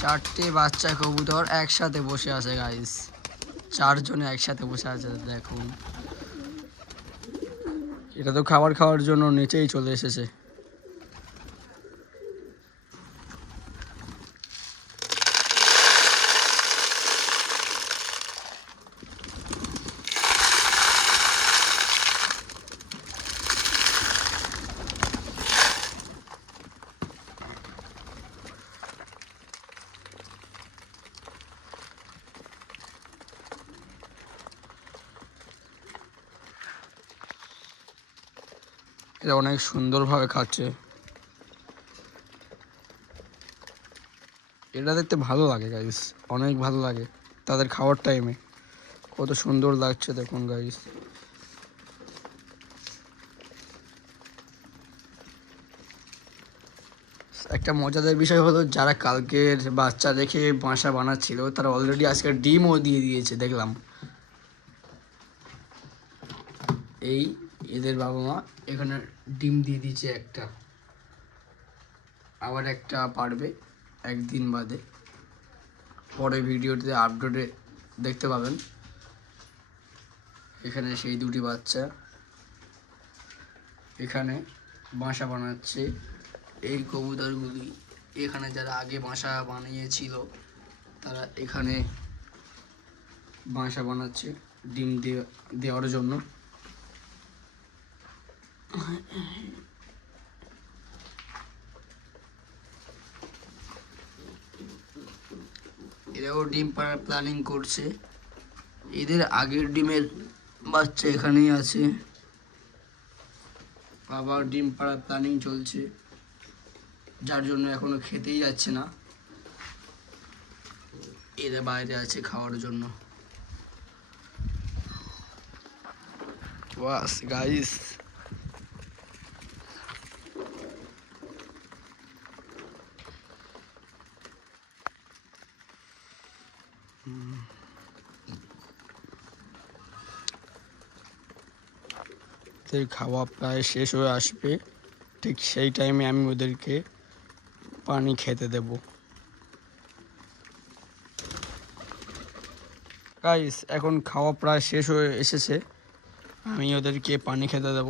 চারটে বাচ্চা কবুতর একসাথে বসে আছে গাইস, চারজনে একসাথে বসে আছে দেখুন। এটা তো খাবার খাওয়ার জন্য নিচেই চলে এসেছে। এটা অনেক সুন্দরভাবে খাচ্ছে। এটা দেখতে ভালো লাগে গাইস, অনেক ভালো লাগে তাদের খাওয়ার টাইমে। কত সুন্দর লাগছে দেখুন গাইস। একটা মজাদার বিষয় হলো, যারা কালকের বাচ্চা রেখে বাসা বানাচ্ছিল তারা অলরেডি আজকে ডিমও দিয়ে দিয়েছে দেখলাম। এই এদের বাবা মা এখানে ডিম দিয়ে দিয়েছে একটা, আবার একটা পারবে একদিন বাদে, পরে ভিডিওতে আপডেটে দেখতে পাবেন। এখানে সেই দুটি বাচ্চা এখানে বাসা বানাচ্ছে। এই কবুতরগুলি এখানে যারা আগে বাসা বানিয়েছিল তারা এখানে বাসা বানাচ্ছে ডিম দেওয়ার জন্য। এরাও ডিম পাড়ার প্ল্যানিং করছে। এদের আগের ডিমের বাচ্চা এখানেই আছে, আবার ডিম পাড়ার প্ল্যানিং চলছে, যার জন্য এখনো খেতেই যাচ্ছে না। এরা বাইরে আছে খাওয়ার জন্য। বাস গাইস, খাওয়া প্রায় শেষ হয়ে আসবে, ঠিক সেই টাইমে আমি ওদেরকে পানি খেতে দেব। গাইস এখন খাওয়া প্রায় শেষ হয়ে এসেছে, আমি ওদেরকে পানি খেতে দেব।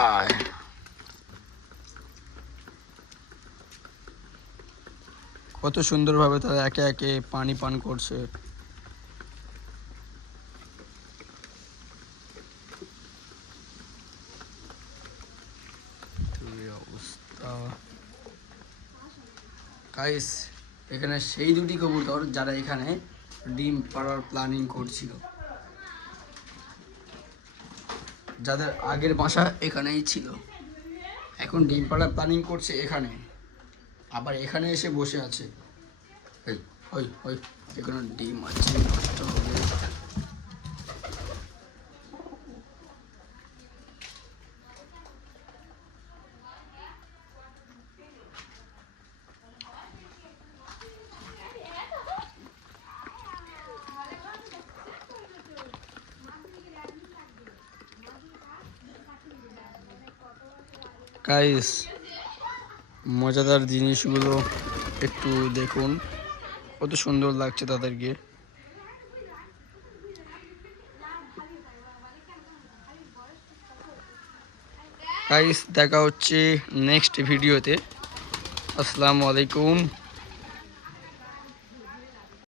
আয় কত সুন্দরভাবে তারা একে একে পানি পান করছে। গাইস এখানে সেই দুটি কবুতর যারা এখানে ডিম পাড়ার প্ল্যানিং করছিল, যাদের আগের বাসা এখানেই ছিল, এখন ডিম পাড়ার প্ল্যানিং করছে এখানে, আবার এখানে এসে বসে আছে। ওই ওই এখানে ডিম আছে, নষ্ট হবে। গাইস মজাদার জিনিসগুলো একটু দেখুন, কত সুন্দর লাগছে তাদেরকে। গাইস দেখা হচ্ছে নেক্সট ভিডিওতে। আসসালামু আলাইকুম।